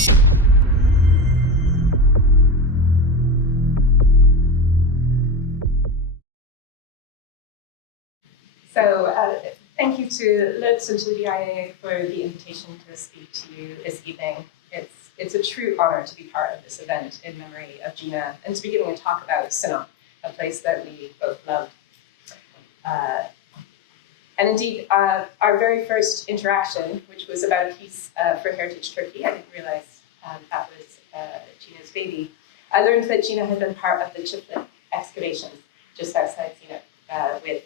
So thank you to Lutz and to the BIA for the invitation to speak to you this evening. It's a true honor to be part of this event in memory of Gina and to be giving a talk about Sinope, a place that we both love. And indeed, our very first interaction, which was about a piece for Heritage Turkey, I didn't realize that was Gina's baby. I learned that Gina had been part of the Chiflin excavations just outside Sinope with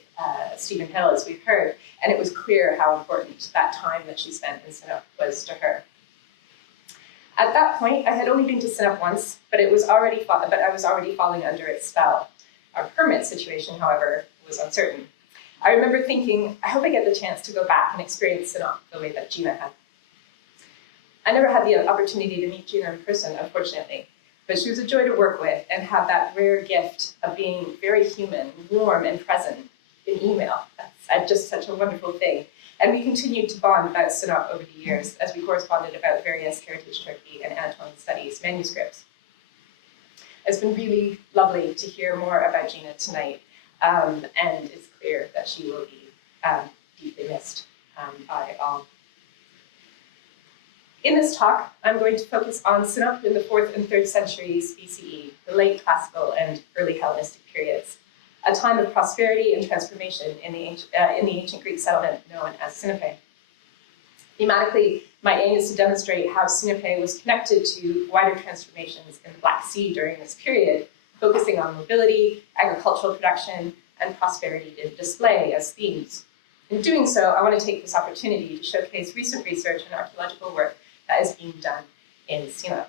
Stephen Hill, as we've heard, and it was clear how important that time that she spent in Sinope was to her. At that point, I had only been to Sinope once, but I was already falling under its spell. Our permit situation, however, was uncertain. I remember thinking, I hope I get the chance to go back and experience Sinope the way that Gina had. I never had the opportunity to meet Gina in person, unfortunately, but she was a joy to work with and had that rare gift of being very human, warm, and present in email. That's just such a wonderful thing. And we continued to bond about Sinope over the years as we corresponded about various Heritage Turkey and Anatolian Studies manuscripts. It's been really lovely to hear more about Gina tonight, and it's clear that she will be deeply missed by all. In this talk, I'm going to focus on Sinope in the 4th and 3rd centuries BCE, the late classical and early Hellenistic periods, a time of prosperity and transformation in the ancient Greek settlement known as Sinope. Thematically, my aim is to demonstrate how Sinope was connected to wider transformations in the Black Sea during this period, focusing on mobility, agricultural production, and prosperity to display as themes. In doing so, I want to take this opportunity to showcase recent research and archaeological work that is being done in Sinope.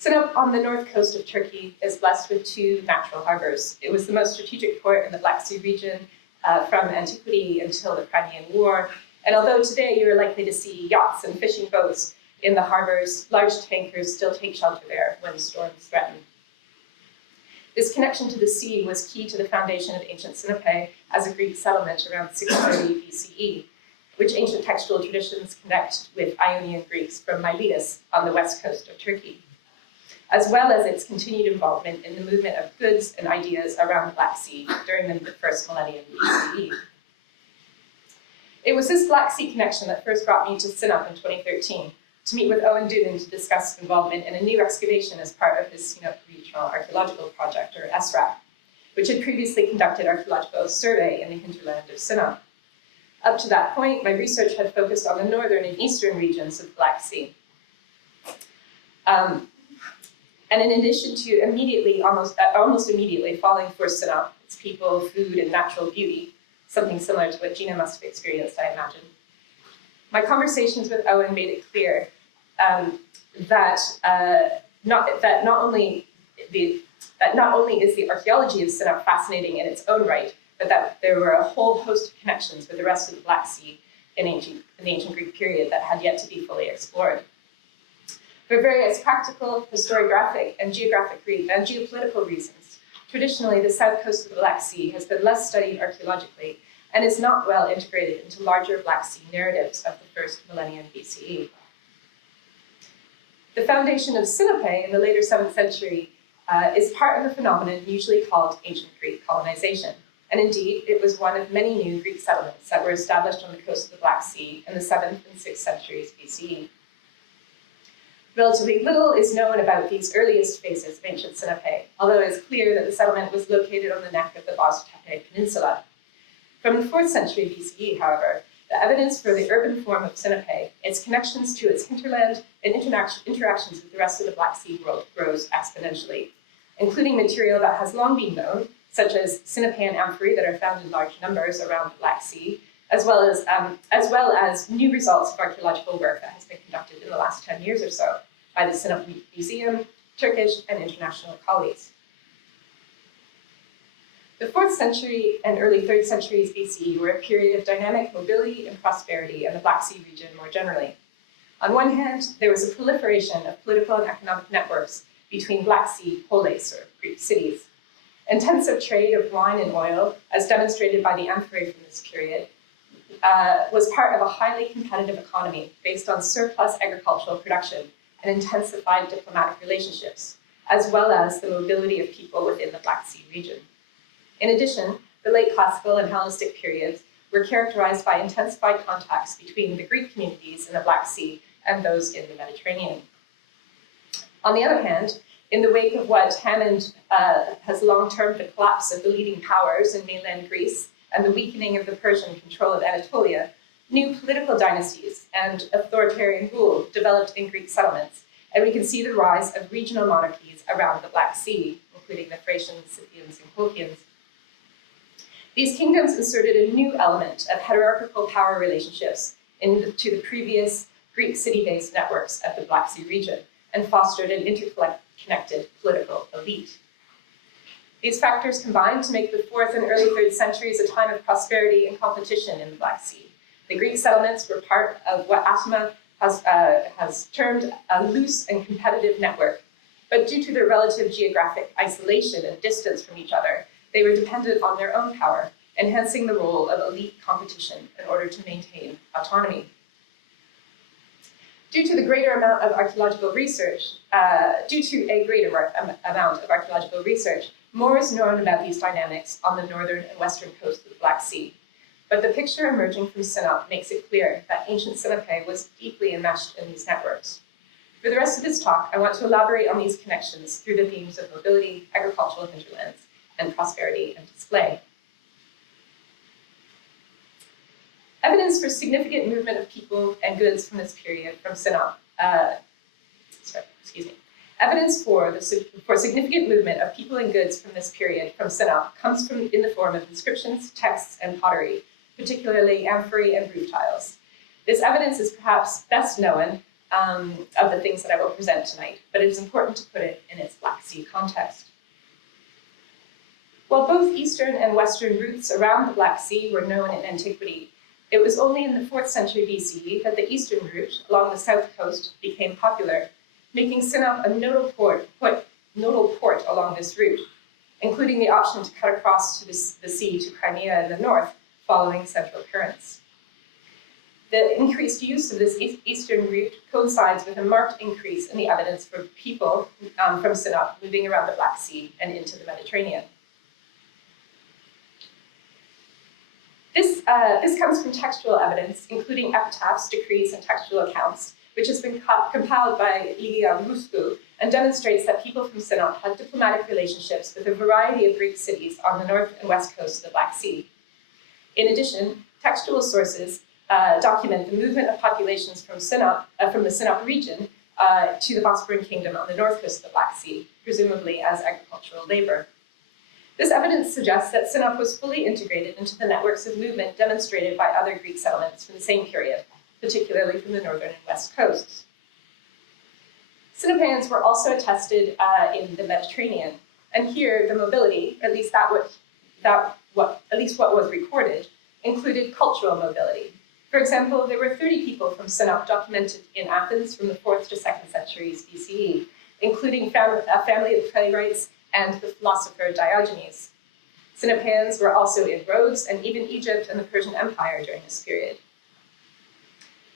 Sinope on the north coast of Turkey is blessed with 2 natural harbors. It was the most strategic port in the Black Sea region from antiquity until the Crimean War. And although today you're likely to see yachts and fishing boats in the harbors, large tankers still take shelter there when storms threaten. This connection to the sea was key to the foundation of ancient Sinope as a Greek settlement around 630 BCE, which ancient textual traditions connect with Ionian Greeks from Miletus on the west coast of Turkey, as well as its continued involvement in the movement of goods and ideas around the Black Sea during the first millennium BCE. It was this Black Sea connection that first brought me to Sinope in 2013 to meet with Owen Doonan to discuss involvement in a new excavation as part of his Sinope Regional Archaeological Project, or SRAP, which had previously conducted archaeological survey in the hinterland of Sinope. Up to that point, my research had focused on the northern and eastern regions of the Black Sea. And in addition to almost immediately falling for Sinope, its people, food, and natural beauty, something similar to what Gina must have experienced, I imagine, my conversations with Owen made it clear that not only is the archaeology of Sinope fascinating in its own right, but that there were a whole host of connections with the rest of the Black Sea in the ancient Greek period that had yet to be fully explored. For various practical, historiographic, and geopolitical reasons, traditionally the south coast of the Black Sea has been less studied archaeologically and is not well integrated into larger Black Sea narratives of the first millennium BCE. The foundation of Sinope in the later 7th century is part of a phenomenon usually called ancient Greek colonization. And indeed, it was one of many new Greek settlements that were established on the coast of the Black Sea in the 7th and 6th centuries BCE. Relatively little is known about these earliest phases of ancient Sinope, although it is clear that the settlement was located on the neck of the Boz-Tepe Peninsula. From the 4th century BCE, however, the evidence for the urban form of Sinope, its connections to its hinterland, and interactions with the rest of the Black Sea world grows exponentially, including material that has long been known, such as Sinopean amphorae that are found in large numbers around the Black Sea, as well as new results of archaeological work that has been conducted in the last 10 years or so by the Sinope Museum, Turkish and international colleagues. The 4th century and early 3rd centuries BCE were a period of dynamic mobility and prosperity in the Black Sea region more generally. On one hand, there was a proliferation of political and economic networks between Black Sea polis, or Greek cities. Intensive trade of wine and oil, as demonstrated by the amphorae from this period, was part of a highly competitive economy based on surplus agricultural production and intensified diplomatic relationships, as well as the mobility of people within the Black Sea region. In addition, the late classical and Hellenistic periods were characterized by intensified contacts between the Greek communities in the Black Sea and those in the Mediterranean. On the other hand, in the wake of what Hammond has long termed the collapse of the leading powers in mainland Greece and the weakening of the Persian control of Anatolia, new political dynasties and authoritarian rule developed in Greek settlements, and we can see the rise of regional monarchies around the Black Sea, including the Thracians, Scythians, and Colchians. These kingdoms inserted a new element of hierarchical power relationships into the previous Greek city-based networks of the Black Sea region and fostered an interconnected political elite. These factors combined to make the 4th and early 3rd centuries a time of prosperity and competition in the Black Sea. The Greek settlements were part of what Atama has termed a loose and competitive network, but due to their relative geographic isolation and distance from each other, they were dependent on their own power, enhancing the role of elite competition in order to maintain autonomy. Due to a greater amount of archaeological research, more is known about these dynamics on the northern and western coast of the Black Sea. But the picture emerging from Sinope makes it clear that ancient Sinope was deeply enmeshed in these networks. For the rest of this talk, I want to elaborate on these connections through the themes of mobility, agricultural hinterlands, and prosperity and display. Evidence for significant movement of people and goods from this period from Sinope. Evidence for significant movement of people and goods from this period from Sinope comes in the form of inscriptions, texts, and pottery, particularly amphorae and roof tiles. This evidence is perhaps best known of the things that I will present tonight, but it is important to put it in its Black Sea context. While both eastern and western routes around the Black Sea were known in antiquity, it was only in the 4th century BCE that the eastern route along the south coast became popular, making Sinope a nodal port along this route, including the option to cut across to the sea to Crimea in the north following central currents. The increased use of this eastern route coincides with a marked increase in the evidence for people from Sinope moving around the Black Sea and into the Mediterranean. This comes from textual evidence, including epitaphs, decrees, and textual accounts, which has been compiled by Ligia Ruscu and demonstrates that people from Sinope had diplomatic relationships with a variety of Greek cities on the north and west coast of the Black Sea. In addition, textual sources document the movement of populations from the Sinope region to the Bosporan Kingdom on the north coast of the Black Sea, presumably as agricultural labor. This evidence suggests that Sinope was fully integrated into the networks of movement demonstrated by other Greek settlements from the same period, particularly from the northern and west coasts. Sinopeans were also attested in the Mediterranean, and here the mobility, at least what was recorded, included cultural mobility. For example, there were 30 people from Sinope documented in Athens from the 4th to 2nd centuries BCE, including a family of playwrights and the philosopher Diogenes. Sinopeans were also in Rhodes and even Egypt and the Persian Empire during this period.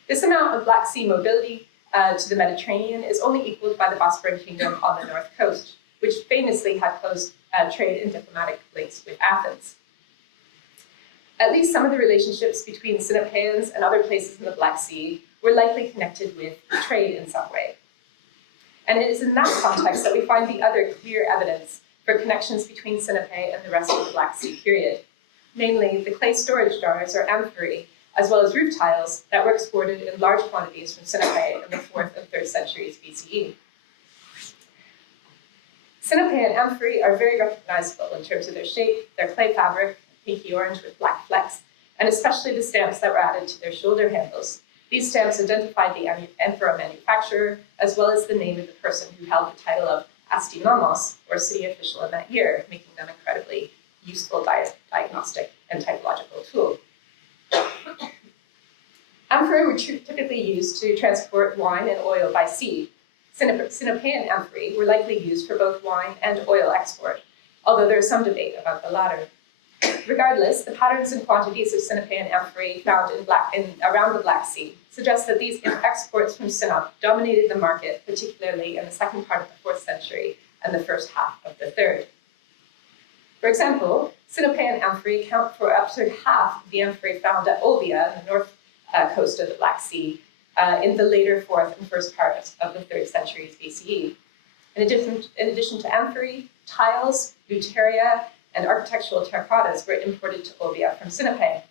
This amount of Black Sea mobility to the Mediterranean is only equaled by the Bosporan Kingdom on the north coast, which famously had close trade and diplomatic links with Athens. At least some of the relationships between Sinopeans and other places in the Black Sea were likely connected with trade in some way. And it is in that context that we find the other clear evidence for connections between Sinope and the rest of the Black Sea period, namely the clay storage jars or amphorae, as well as roof tiles that were exported in large quantities from Sinope in the 4th and 3rd centuries BCE. Sinope and amphorae are very recognizable in terms of their shape, their clay fabric, pinky orange with black flecks, and especially the stamps that were added to their shoulder handles. These stamps identified the amphora manufacturer, as well as the name of the person who held the title of astynomos, or city official in that year, making them incredibly useful diagnostic and typological tool. Amphorae were typically used to transport wine and oil by sea. Sinopean amphorae were likely used for both wine and oil export, although there is some debate about the latter. Regardless, the patterns and quantities of Sinope and amphorae found around the Black Sea suggest that these exports from Sinope dominated the market, particularly in the second part of the 4th century and the first half of the 3rd. For example, Sinope and amphorae account for up to half of the amphorae found at Olbia, on the north coast of the Black Sea, in the later 4th and first parts of the 3rd centuries BCE. In addition to amphorae, tiles, luteria, and architectural terracottas were imported to Olbia from Sinope.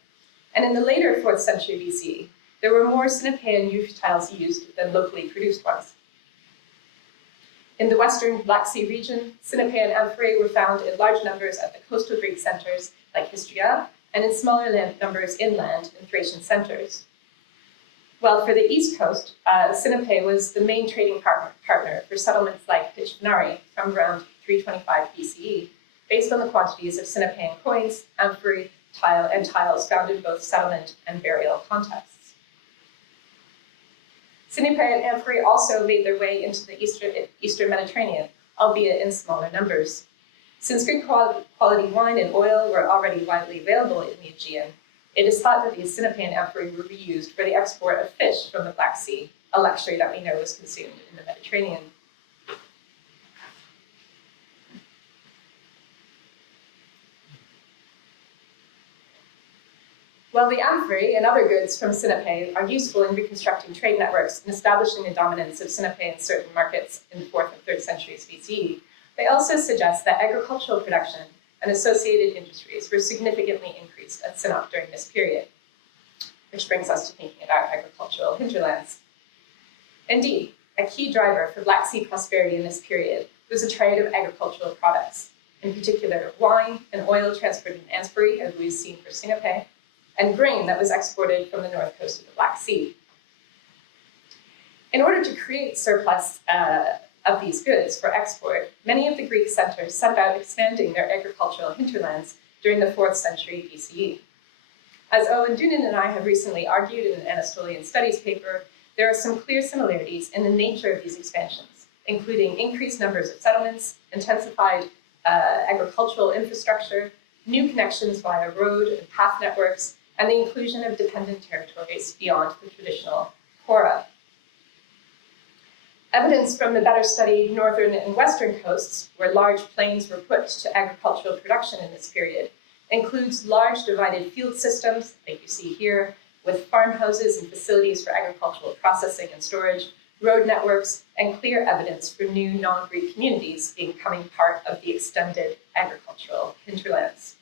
And in the later 4th century BCE, there were more Sinopean youth tiles used than locally produced ones. In the western Black Sea region, Sinope and amphorae were found in large numbers at the coastal Greek centers like Histria, and in smaller numbers inland in Thracian centers. While for the east coast, Sinope was the main trading partner for settlements like Pichinari from around 325 BCE, based on the quantities of Sinopean coins, amphorae, tiles found in both settlement and burial contexts. Sinope and amphorae also made their way into the Eastern Mediterranean, albeit in smaller numbers. Since good quality wine and oil were already widely available in the Aegean, it is thought that these Sinope and amphorae were reused for the export of fish from the Black Sea, a luxury that we know was consumed in the Mediterranean. While the amphorae and other goods from Sinope are useful in reconstructing trade networks and establishing the dominance of Sinope in certain markets in the 4th and 3rd centuries BCE, they also suggest that agricultural production and associated industries were significantly increased at Sinope during this period, which brings us to thinking about agricultural hinterlands. Indeed, a key driver for Black Sea prosperity in this period was the trade of agricultural products, in particular wine and oil transported in amphorae, as we've seen for Sinope, and grain that was exported from the north coast of the Black Sea. In order to create surplus of these goods for export, many of the Greek centers set about expanding their agricultural hinterlands during the 4th century BCE. As Owen Doonan and I have recently argued in an Anatolian Studies paper, there are some clear similarities in the nature of these expansions, including increased numbers of settlements, intensified agricultural infrastructure, new connections via road and path networks, and the inclusion of dependent territories beyond the traditional Hora. Evidence from the better studied northern and western coasts, where large plains were put to agricultural production in this period, includes large divided field systems, like you see here, with farmhouses and facilities for agricultural processing and storage, road networks, and clear evidence for new non-Greek communities becoming part of the extended agricultural hinterlands.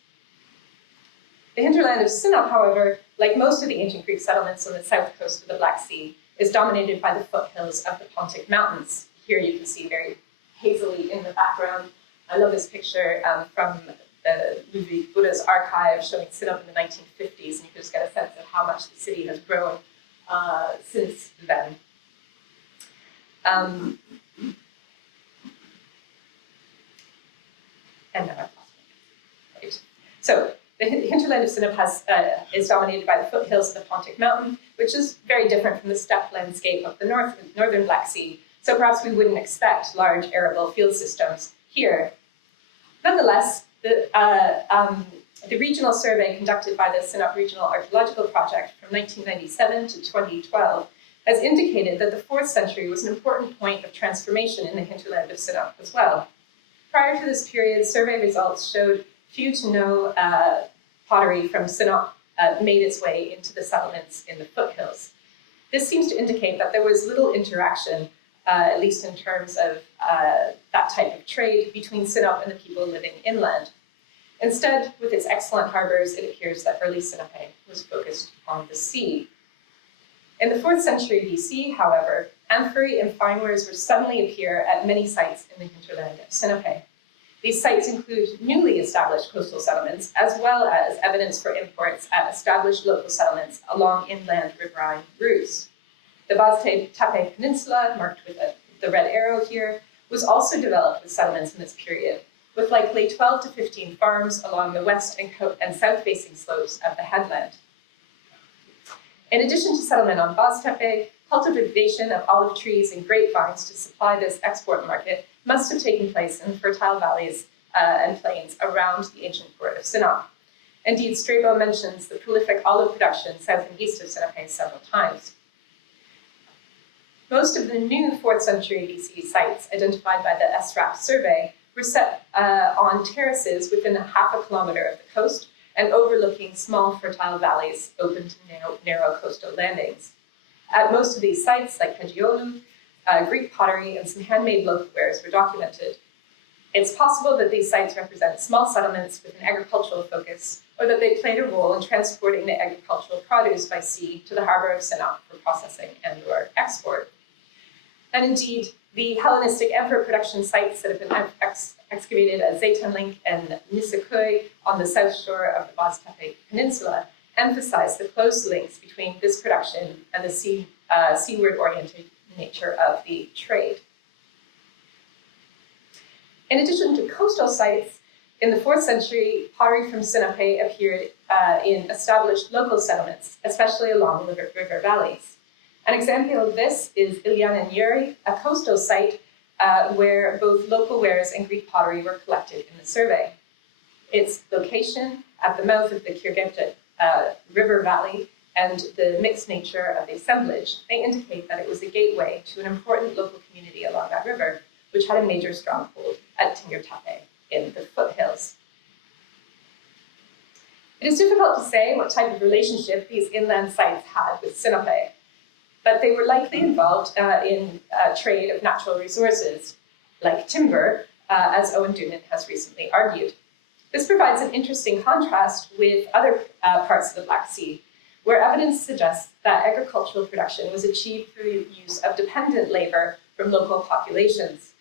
The hinterland of Sinope, however, like most of the ancient Greek settlements on the south coast of the Black Sea, is dominated by the foothills of the Pontic Mountains. Here you can see very hazily in the background. I love this picture from the Ludwig Buddha's archive showing Sinope in the 1950s, and you can just get a sense of how much the city has grown since then. And now I've lost my right. So the hinterland of Sinope is dominated by the foothills of the Pontic Mountain, which is very different from the steppe landscape of the northern Black Sea. So perhaps we wouldn't expect large arable field systems here. Nonetheless, the regional survey conducted by the Sinope Regional Archaeological Project from 1997 to 2012 has indicated that the 4th century was an important point of transformation in the hinterland of Sinope as well. Prior to this period, survey results showed few to no pottery from Sinope made its way into the settlements in the foothills. This seems to indicate that there was little interaction, at least in terms of that type of trade, between Sinope and the people living inland. Instead, with its excellent harbors, it appears that early Sinope was focused on the sea. In the 4th century BC, however, amphorae and fine wares would suddenly appear at many sites in the hinterland of Sinope. These sites include newly established coastal settlements, as well as evidence for imports at established local settlements along inland riverine routes. The Baz-Tepe Peninsula, marked with the red arrow here, was also developed with settlements in this period, with likely 12 to 15 farms along the west and south-facing slopes of the headland. In addition to settlement on Baz-Tepe, cultivation of olive trees and grapevines to supply this export market must have taken place in fertile valleys and plains around the ancient port of Sinope. Indeed, Strabo mentions the prolific olive production south and east of Sinope several times. Most of the new 4th century BC sites identified by the SRAP survey were set on terraces within a half a kilometer of the coast and overlooking small fertile valleys open to narrow coastal landings. At most of these sites, like Kagiolu, Greek pottery and some handmade loafwares were documented. It's possible that these sites represent small settlements with an agricultural focus, or that they played a role in transporting the agricultural produce by sea to the harbor of Sinope for processing and/or export. And indeed, the Hellenistic emperor production sites that have been excavated at Zeytinlik and Nisekoi on the south shore of the Boztepe Peninsula emphasize the close links between this production and the seaward-oriented nature of the trade. In addition to coastal sites, in the 4th century, pottery from Sinope appeared in established local settlements, especially along the river valleys. An example of this is Iliana and Yuri, a coastal site where both local wares and Greek pottery were collected in the survey. Its location at the mouth of the Kirgevce river valley and the mixed nature of the assemblage, they indicate that it was a gateway to an important local community along that river, which had a major stronghold at Tingirtape in the foothills. It is difficult to say what type of relationship these inland sites had with Sinope, but they were likely involved in trade of natural resources, like timber, as Owen Doonan has recently argued. This provides an interesting contrast with other parts of the Black Sea, where evidence suggests that agricultural production was achieved through the use of dependent labor from local populations.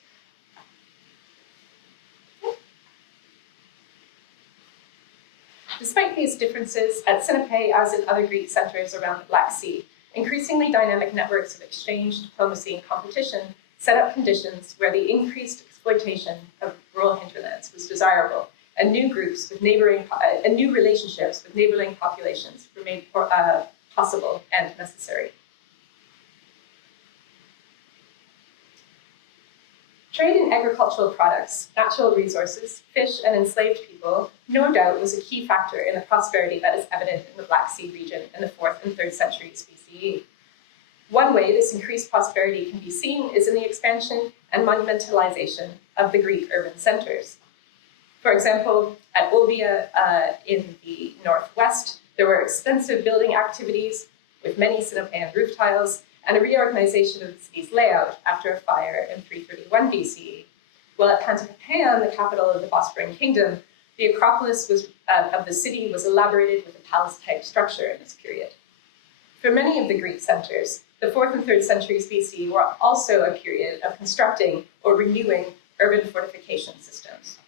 Despite these differences, at Sinope, as in other Greek centers around the Black Sea, increasingly dynamic networks of exchange, diplomacy, and competition set up conditions where the increased exploitation of rural hinterlands was desirable, and new groups with new relationships with neighboring populations were made possible and necessary. Trade in agricultural products, natural resources, fish, and enslaved people no doubt was a key factor in the prosperity that is evident in the Black Sea region in the 4th and 3rd centuries BCE. One way this increased prosperity can be seen is in the expansion and monumentalization of the Greek urban centers. For example, at Olbia in the northwest, there were extensive building activities with many Sinopean roof tiles and a reorganization of the city's layout after a fire in 331 BCE. While at Pantikapaean, the capital of the Bosporan kingdom, the Acropolis of the city was elaborated with a palace-type structure in this period. For many of the Greek centers, the 4th and 3rd centuries BC were also a period of constructing or renewing urban fortification systems.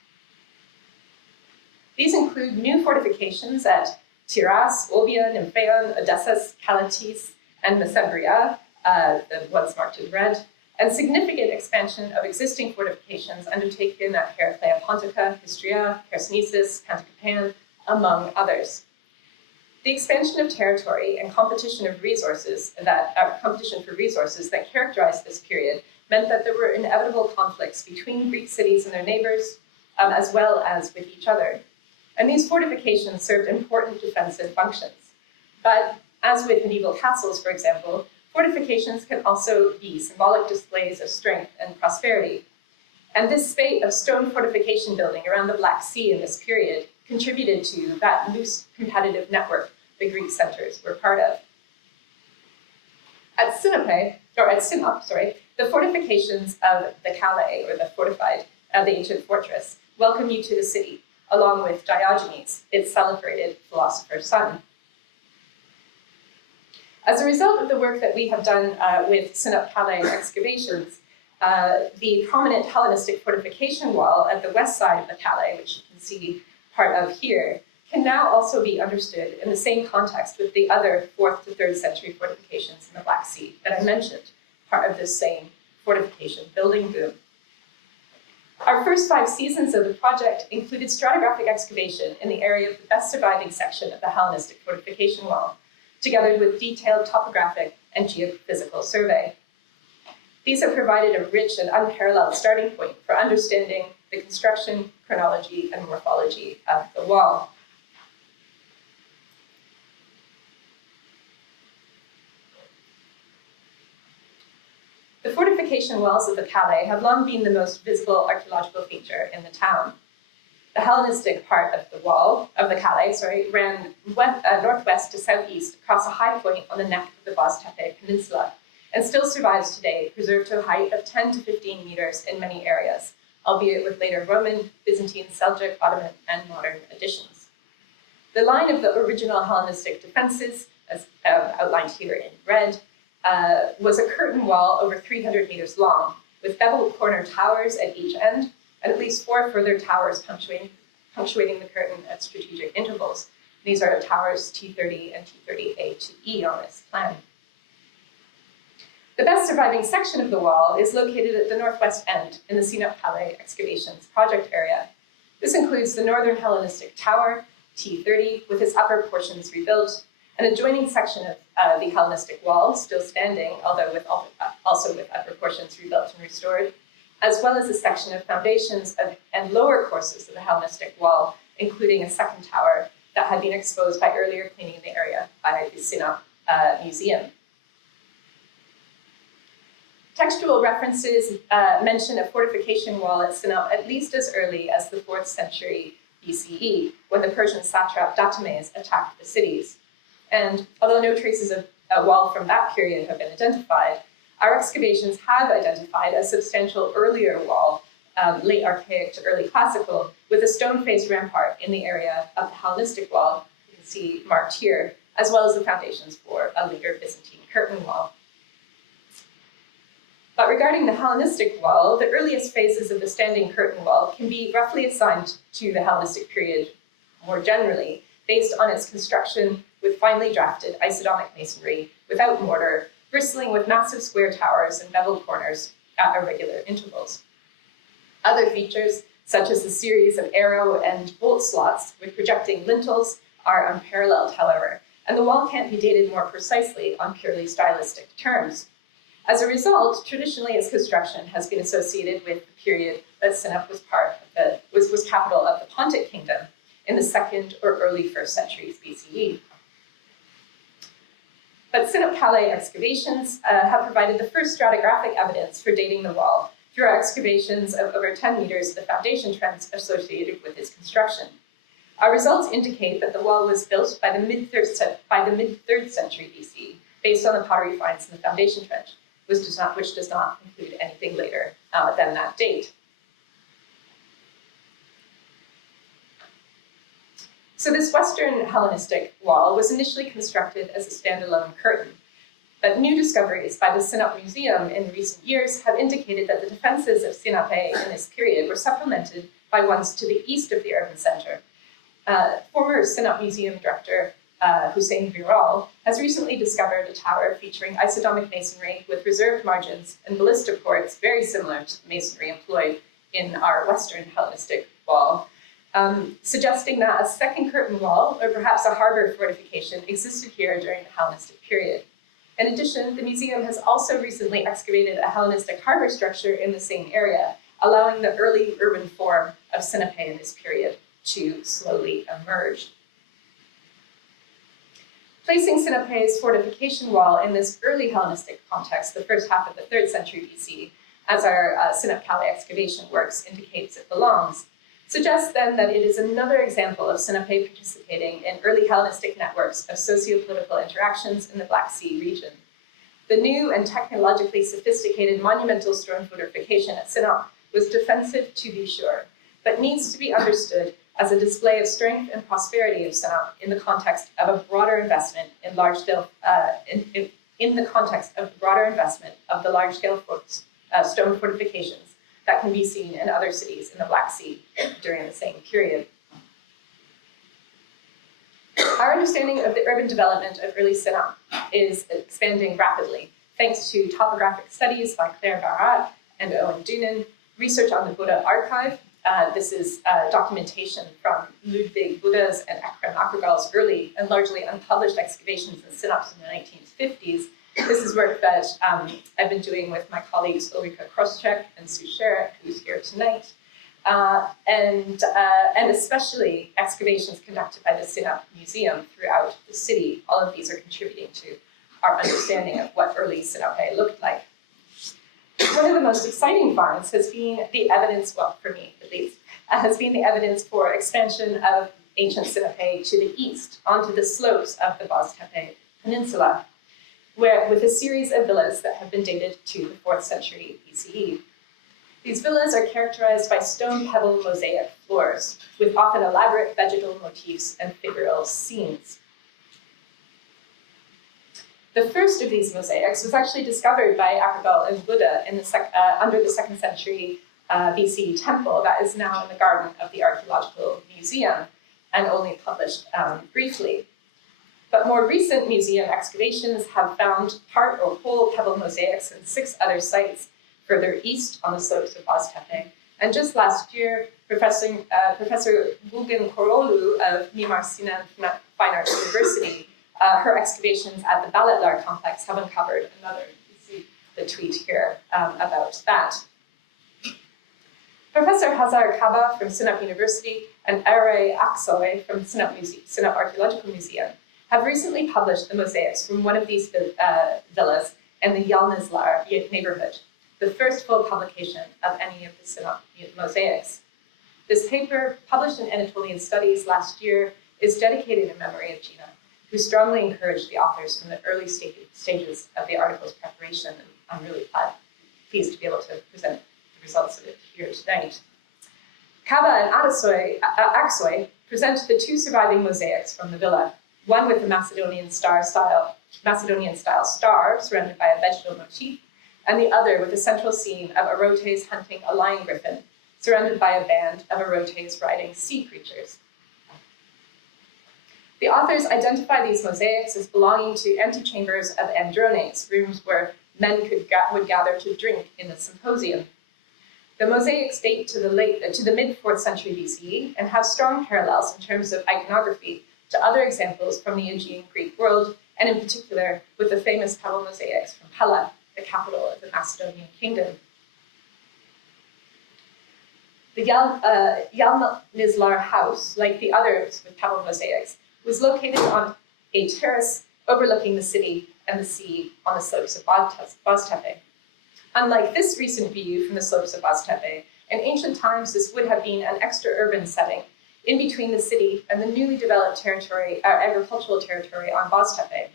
These include new fortifications at Tiras, Olbia, Nymphaeon, Odessas, Kalatis, and Messembria, the ones marked in red, and significant expansion of existing fortifications undertaken at Heraclea Pontica, Histria, Chersonesus, Pantikapaean, among others. The expansion of territory and competition for resources that characterized this period meant that there were inevitable conflicts between Greek cities and their neighbors, as well as with each other. And these fortifications served important defensive functions. But as with medieval castles, for example, fortifications can also be symbolic displays of strength and prosperity. And this spate of stone fortification building around the Black Sea in this period contributed to that loose competitive network the Greek centers were part of. At Sinope, the fortifications of the Calais, or the ancient fortress, welcome you to the city, along with Diogenes, its celebrated philosopher's son. As a result of the work that we have done with Sinope Calais excavations, the prominent Hellenistic fortification wall at the west side of the Calais, which you can see part of here, can now also be understood in the same context with the other 4th to 3rd century fortifications in the Black Sea that I mentioned, part of this same fortification building boom. Our first 5 seasons of the project included stratigraphic excavation in the area of the best surviving section of the Hellenistic fortification wall, together with detailed topographic and geophysical survey. These have provided a rich and unparalleled starting point for understanding the construction, chronology, and morphology of the wall. The fortification walls of the Calais have long been the most visible archaeological feature in the town. The Hellenistic part of the Calais, ran northwest to southeast across a high point on the neck of the Baz-Tepe Peninsula, and still survives today, preserved to a height of 10 to 15 meters in many areas, albeit with later Roman, Byzantine, Seljuk, Ottoman, and modern additions. The line of the original Hellenistic defenses, as outlined here in red, was a curtain wall over 300 meters long, with beveled corner towers at each end, and at least 4 further towers punctuating the curtain at strategic intervals. These are towers T30 and T30A to E on this plan. The best surviving section of the wall is located at the northwest end in the Sinope Calais excavations project area. This includes the northern Hellenistic tower, T30, with its upper portions rebuilt, an adjoining section of the Hellenistic wall, still standing, although also with upper portions rebuilt and restored, as well as a section of foundations and lower courses of the Hellenistic wall, including a second tower that had been exposed by earlier cleaning in the area by the Sinope Museum. Textual references mention a fortification wall at Sinope at least as early as the 4th century BCE, when the Persian satrap Datames attacked the cities. And although no traces of a wall from that period have been identified, our excavations have identified a substantial earlier wall, late Archaic to early Classical, with a stone-faced rampart in the area of the Hellenistic wall, you can see marked here, as well as the foundations for a later Byzantine curtain wall. But regarding the Hellenistic wall, the earliest phases of the standing curtain wall can be roughly assigned to the Hellenistic period more generally, based on its construction with finely drafted isodomic masonry without mortar, bristling with massive square towers and beveled corners at irregular intervals. Other features, such as the series of arrow and bolt slots with projecting lintels, are unparalleled, however, and the wall can't be dated more precisely on purely stylistic terms. As a result, traditionally its construction has been associated with the period that Sinope was capital of the Pontic Kingdom in the 2nd or early 1st centuries BCE. But Sinope Calais excavations have provided the first stratigraphic evidence for dating the wall through our excavations of over 10 meters of the foundation trends associated with its construction. Our results indicate that the wall was built by the mid-3rd century BC, based on the pottery finds in the foundation trench, which does not include anything later than that date. So this Western Hellenistic wall was initially constructed as a standalone curtain, but new discoveries by the Sinope Museum in recent years have indicated that the defenses of Sinope in this period were supplemented by ones to the east of the urban center. Former Sinope Museum director Hussein Viral has recently discovered a tower featuring isodomic masonry with reserved margins and ballista ports very similar to the masonry employed in our Western Hellenistic wall, suggesting that a second curtain wall, or perhaps a harbor fortification, existed here during the Hellenistic period. In addition, the museum has also recently excavated a Hellenistic harbor structure in the same area, allowing the early urban form of Sinope in this period to slowly emerge. Placing Sinope's fortification wall in this early Hellenistic context, the first half of the 3rd century BC, as our Sinope Calais excavation works indicates it belongs, suggests then that it is another example of Sinope participating in early Hellenistic networks of socio-political interactions in the Black Sea region. The new and technologically sophisticated monumental stone fortification at Sinope was defensive to be sure, but needs to be understood as a display of strength and prosperity of Sinope in the context of a broader investment in large-scale, in the context of the broader investment of the large-scale stone fortifications that can be seen in other cities in the Black Sea during the same period. Our understanding of the urban development of early Sinope is expanding rapidly, thanks to topographic studies by Claire Barat and Owen Doonan, research on the Buddha archive. This is documentation from Ludwig Buddha's and Ekrem Akragal's early and largely unpublished excavations in Sinope in the 1950s. This is work that I've been doing with my colleagues Ulrika Kroschek and Sue Sherrick, who's here tonight, and especially excavations conducted by the Sinope Museum throughout the city. All of these are contributing to our understanding of what early Sinope looked like. one of the most exciting finds has been the evidence, well, for me at least, has been the evidence for expansion of ancient Sinope to the east, onto the slopes of the Boztepe Peninsula, with a series of villas that have been dated to the 4th century BCE. These villas are characterized by stone pebble mosaic floors, with often elaborate vegetal motifs and figural scenes. The first of these mosaics was actually discovered by Ankara and Buddha in under the 2nd century BC temple that is now in the garden of the Archaeological Museum and only published briefly. But more recent museum excavations have found part or whole pebble mosaics in 6 other sites further east on the slopes of Boztepe. And just last year, Professor Gulgen Korolu of Mimar Sinan Fine Arts University, her excavations at the Balatlar complex have uncovered another, you see the tweet here about that. Professor Hazar Kaba from Sinope University and Ere Aksoy from Sinope Archaeological Museum have recently published the mosaics from one of these villas in the Yalnizlar neighborhood, the first full publication of any of the Sinope mosaics. This paper, published in Anatolian Studies last year, is dedicated in memory of Gina, who strongly encouraged the authors from the early stages of the article's preparation, and I'm really pleased to be able to present the results of it here tonight. Kaba and Aksoy present the 2 surviving mosaics from the villa, one with a Macedonian style star surrounded by a vegetal motif, and the other with a central scene of Orotes hunting a lion griffin, surrounded by a band of Orotes riding sea creatures. The authors identify these mosaics as belonging to antechambers of andrones, rooms where men would gather to drink in the symposium. The mosaics date to the mid-4th century BCE and have strong parallels in terms of iconography to other examples from the Aegean Greek world, and in particular with the famous pebble mosaics from Pella, the capital of the Macedonian kingdom. The Yalnizlar house, like the others with pebble mosaics, was located on a terrace overlooking the city and the sea on the slopes of Boztepe. Unlike this recent view from the slopes of Boztepe, in ancient times this would have been an extra-urban setting in between the city and the newly developed agricultural territory on Boztepe.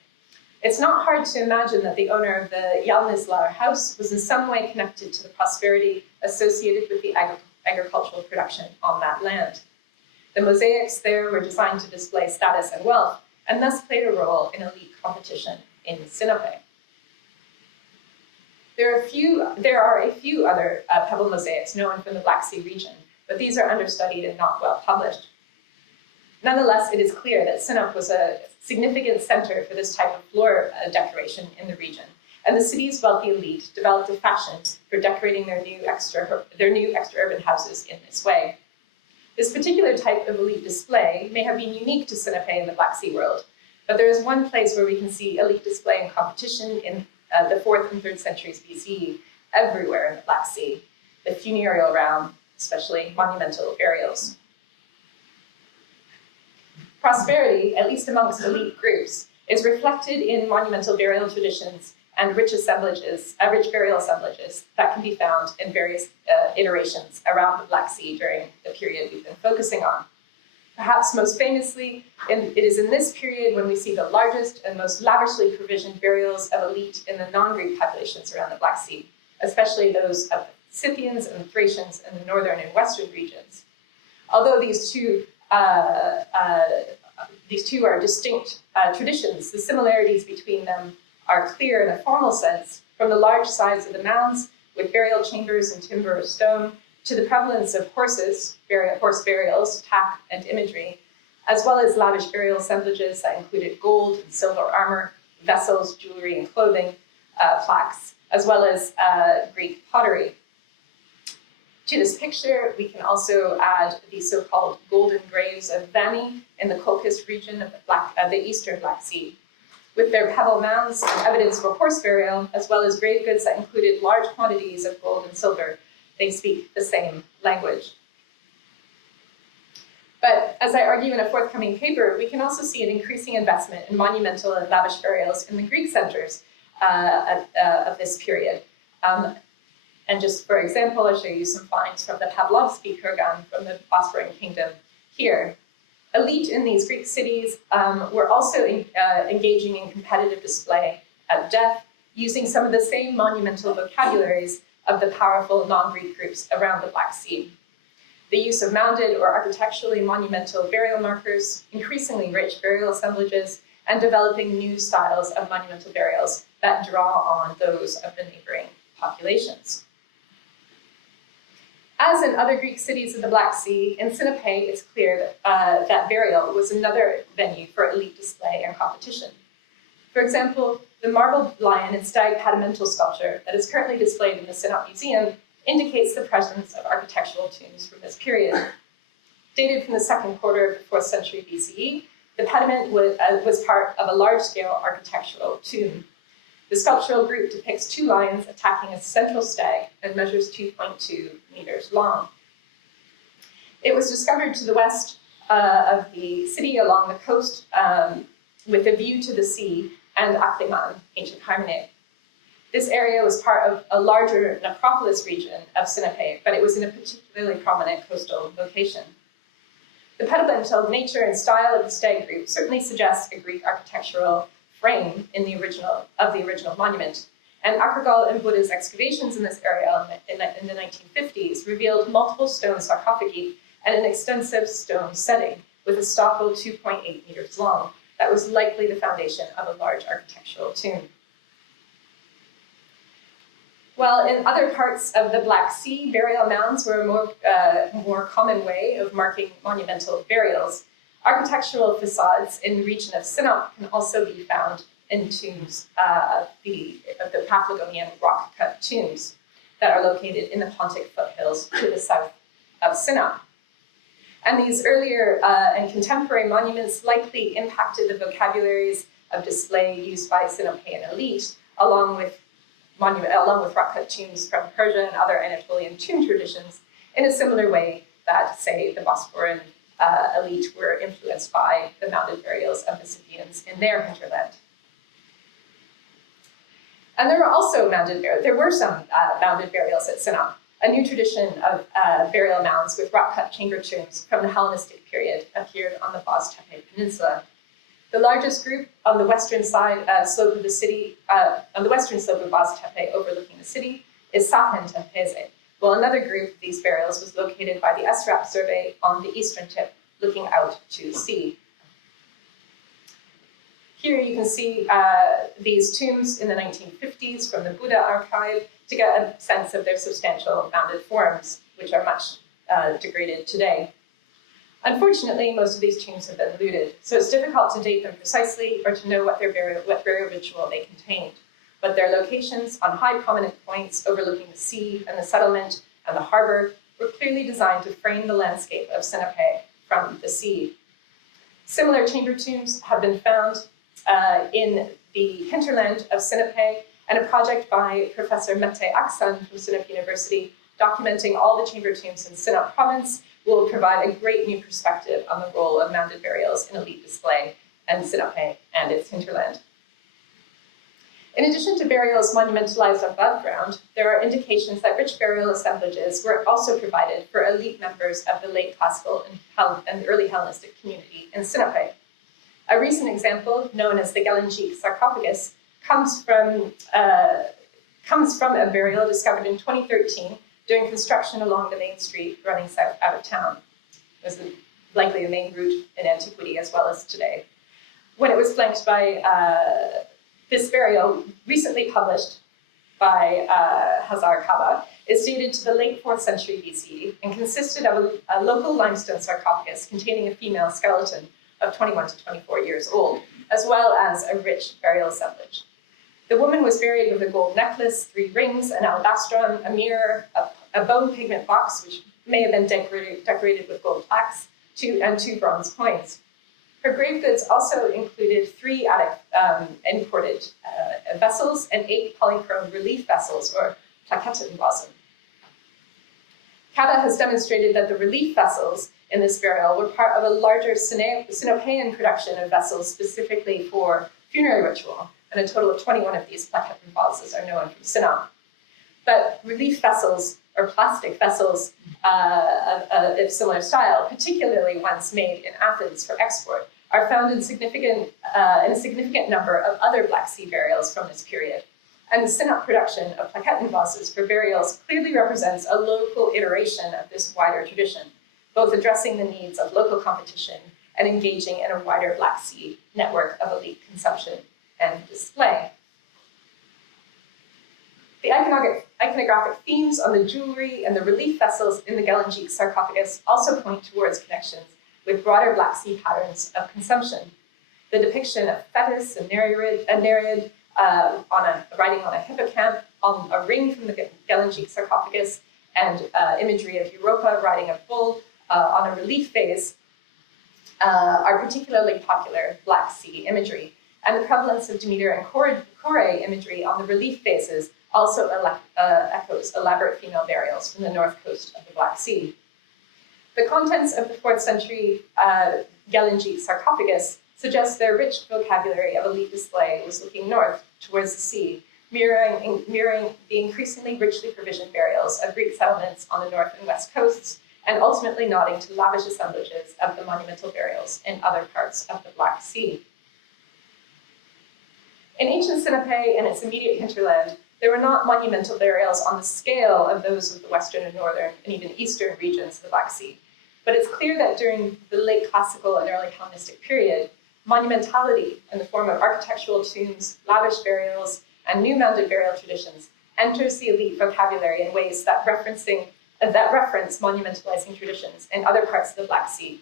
It's not hard to imagine that the owner of the Yalnizlar house was in some way connected to the prosperity associated with the agricultural production on that land. The mosaics there were designed to display status and wealth, and thus played a role in elite competition in Sinope. There are a few other pebble mosaics known from the Black Sea region, but these are understudied and not well published. Nonetheless, it is clear that Sinope was a significant center for this type of floor decoration in the region, and the city's wealthy elite developed a fashion for decorating their new extra-urban houses in this way. This particular type of elite display may have been unique to Sinope in the Black Sea world, but there is one place where we can see elite display and competition in the 4th and 3rd centuries BCE, everywhere in the Black Sea, the funereal realm, especially monumental burials. Prosperity, at least amongst elite groups, is reflected in monumental burial traditions and rich burial assemblages that can be found in various iterations around the Black Sea during the period we've been focusing on. Perhaps most famously, it is in this period when we see the largest and most lavishly provisioned burials of elite in the non-Greek populations around the Black Sea, especially those of the Scythians and the Thracians in the northern and western regions. Although these two are distinct traditions, the similarities between them are clear in a formal sense, from the large size of the mounds with burial chambers in timber or stone, to the prevalence of horse burials, tack, and imagery, as well as lavish burial assemblages that included gold and silver armor, vessels, jewelry, and clothing, plaques, as well as Greek pottery. To this picture, we can also add the so-called golden graves of Vani in the Colchis region of the eastern Black Sea. With their pebble mounds and evidence for horse burial, as well as grave goods that included large quantities of gold and silver, they speak the same language. But as I argue in a forthcoming paper, we can also see an increasing investment in monumental and lavish burials in the Greek centers of this period. And just for example, I'll show you some finds from the Pavlovsky kurgan from the Bosporan Kingdom here. Elite in these Greek cities were also engaging in competitive display at death, using some of the same monumental vocabularies of the powerful non-Greek groups around the Black Sea. The use of mounded or architecturally monumental burial markers, increasingly rich burial assemblages, and developing new styles of monumental burials that draw on those of the neighboring populations. As in other Greek cities of the Black Sea, in Sinope, it's clear that burial was another venue for elite display and competition. For example, the marble lion and stag pedimental sculpture that is currently displayed in the Sinope Museum indicates the presence of architectural tombs from this period. Dated from the second quarter of the 4th century BCE, the pediment was part of a large-scale architectural tomb. The sculptural group depicts two lions attacking a central stag and measures 2.2 meters long. It was discovered to the west of the city along the coast with a view to the sea and Achaemenid, ancient Hymenate. This area was part of a larger necropolis region of Sinope, but it was in a particularly prominent coastal location. The pedimental nature and style of the stag group certainly suggests a Greek architectural frame in the original monument. And Akragal and Buddha's excavations in this area in the 1950s revealed multiple stone sarcophagi and an extensive stone setting with a stopple 2.8 meters long. That was likely the foundation of a large architectural tomb. While in other parts of the Black Sea, burial mounds were a more common way of marking monumental burials, architectural facades in the region of Sinope can also be found in tombs of the Paphlagonian rock-cut tombs that are located in the Pontic foothills to the south of Sinope. And these earlier and contemporary monuments likely impacted the vocabularies of display used by Sinopean elite, along with rock-cut tombs from Persia and other Anatolian tomb traditions, in a similar way that, say, the Bosporan elite were influenced by the mounded burials of the Scythians in their hinterland. And there were some mounded burials at Sinope, a new tradition of burial mounds with rock-cut chamber tombs from the Hellenistic period appeared on the Boz-Tepe Peninsula. The largest group on the western slope of the city, on the western slope of Boz-Tepe overlooking the city, is Sahen Tepeze, while another group of these burials was located by the SRAP survey on the eastern tip, looking out to sea. Here you can see these tombs in the 1950s from the Buddha archive to get a sense of their substantial mounded forms, which are much degraded today. Unfortunately, most of these tombs have been looted, so it's difficult to date them precisely or to know what burial ritual they contained. But their locations on high prominent points overlooking the sea and the settlement and the harbor were clearly designed to frame the landscape of Sinope from the sea. Similar chamber tombs have been found in the hinterland of Sinope, and a project by Professor Mete Aksan from Sinope University documenting all the chamber tombs in Sinope province will provide a great new perspective on the role of mounded burials in elite display in Sinope and its hinterland. In addition to burials monumentalized above ground, there are indications that rich burial assemblages were also provided for elite members of the late classical and early Hellenistic community in Sinope. A recent example, known as the Gelenjik sarcophagus, comes from a burial discovered in 2013 during construction along the main street running south out of town. It was likely the main route in antiquity as well as today. When it was flanked by this burial, recently published by Hazar Kaba, is dated to the late 4th century BCE and consisted of a local limestone sarcophagus containing a female skeleton of 21 to 24 years old, as well as a rich burial assemblage. The woman was buried with a gold necklace, 3 rings, an alabastron, a mirror, a bone pigment box, which may have been decorated with gold plaques, and 2 bronze coins. Her grave goods also included 3 imported vessels and 8 polychrome relief vessels, or plaquettenvasen. Kata has demonstrated that the relief vessels in this burial were part of a larger Sinopean production of vessels specifically for funerary ritual, and a total of 21 of these plaquettenvases are known from Sinope. But relief vessels, or plastic vessels of similar style, particularly ones made in Athens for export, are found in a significant number of other Black Sea burials from this period. And the Sinope production of plaquetten vases for burials clearly represents a local iteration of this wider tradition, both addressing the needs of local competition and engaging in a wider Black Sea network of elite consumption and display. The iconographic themes on the jewelry and the relief vessels in the Gellengik sarcophagus also point towards connections with broader Black Sea patterns of consumption. The depiction of Thetis and Nereid riding on a hippocamp, on a ring from the Gellengik sarcophagus, and imagery of Europa riding a bull on a relief vase are particularly popular Black Sea imagery. And the prevalence of Demeter and Kore imagery on the relief vases also echoes elaborate female burials from the north coast of the Black Sea. The contents of the 4th century Gellengik sarcophagus suggest their rich vocabulary of elite display was looking north towards the sea, mirroring the increasingly richly provisioned burials of Greek settlements on the north and west coasts, and ultimately nodding to lavish assemblages of the monumental burials in other parts of the Black Sea. In ancient Sinope and its immediate hinterland, there were not monumental burials on the scale of those of the western and northern and even eastern regions of the Black Sea. But it's clear that during the late classical and early Hellenistic period, monumentality in the form of architectural tombs, lavish burials, and new mounded burial traditions enters the elite vocabulary in ways that reference monumentalizing traditions in other parts of the Black Sea.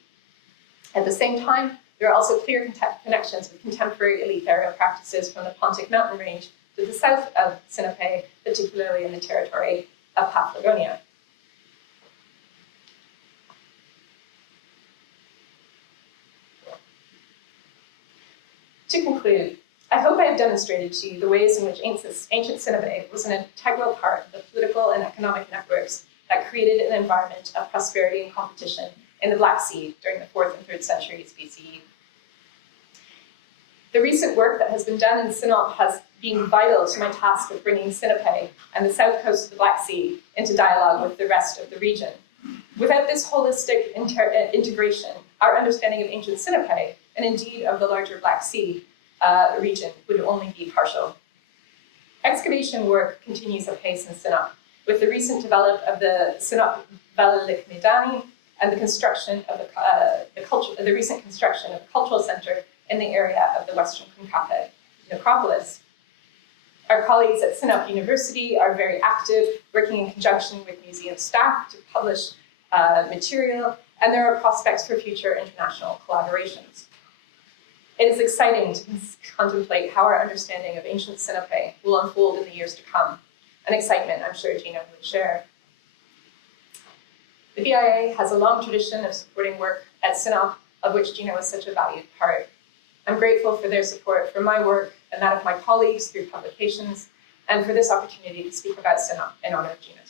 At the same time, there are also clear connections with contemporary elite burial practices from the Pontic mountain range to the south of Sinope, particularly in the territory of Paphlagonia. To conclude, I hope I have demonstrated to you the ways in which ancient Sinope was an integral part of the political and economic networks that created an environment of prosperity and competition in the Black Sea during the 4th and 3rd centuries BCE. The recent work that has been done in Sinope has been vital to my task of bringing Sinope and the south coast of the Black Sea into dialogue with the rest of the region. Without this holistic integration, our understanding of ancient Sinope, and indeed of the larger Black Sea region, would only be partial. Excavation work continues apace in Sinope, with the recent development of the Sinope Valley Medani and the construction of the recent construction of the cultural center in the area of the Western Concave necropolis. Our colleagues at Sinope University are very active, working in conjunction with museum staff to publish material, and there are prospects for future international collaborations. It is exciting to contemplate how our understanding of ancient Sinope will unfold in the years to come, an excitement I'm sure Gina would share. The BIA has a long tradition of supporting work at Sinope, of which Gina was such a valued part. I'm grateful for their support for my work and that of my colleagues through publications, and for this opportunity to speak about Sinope in honor of Gina.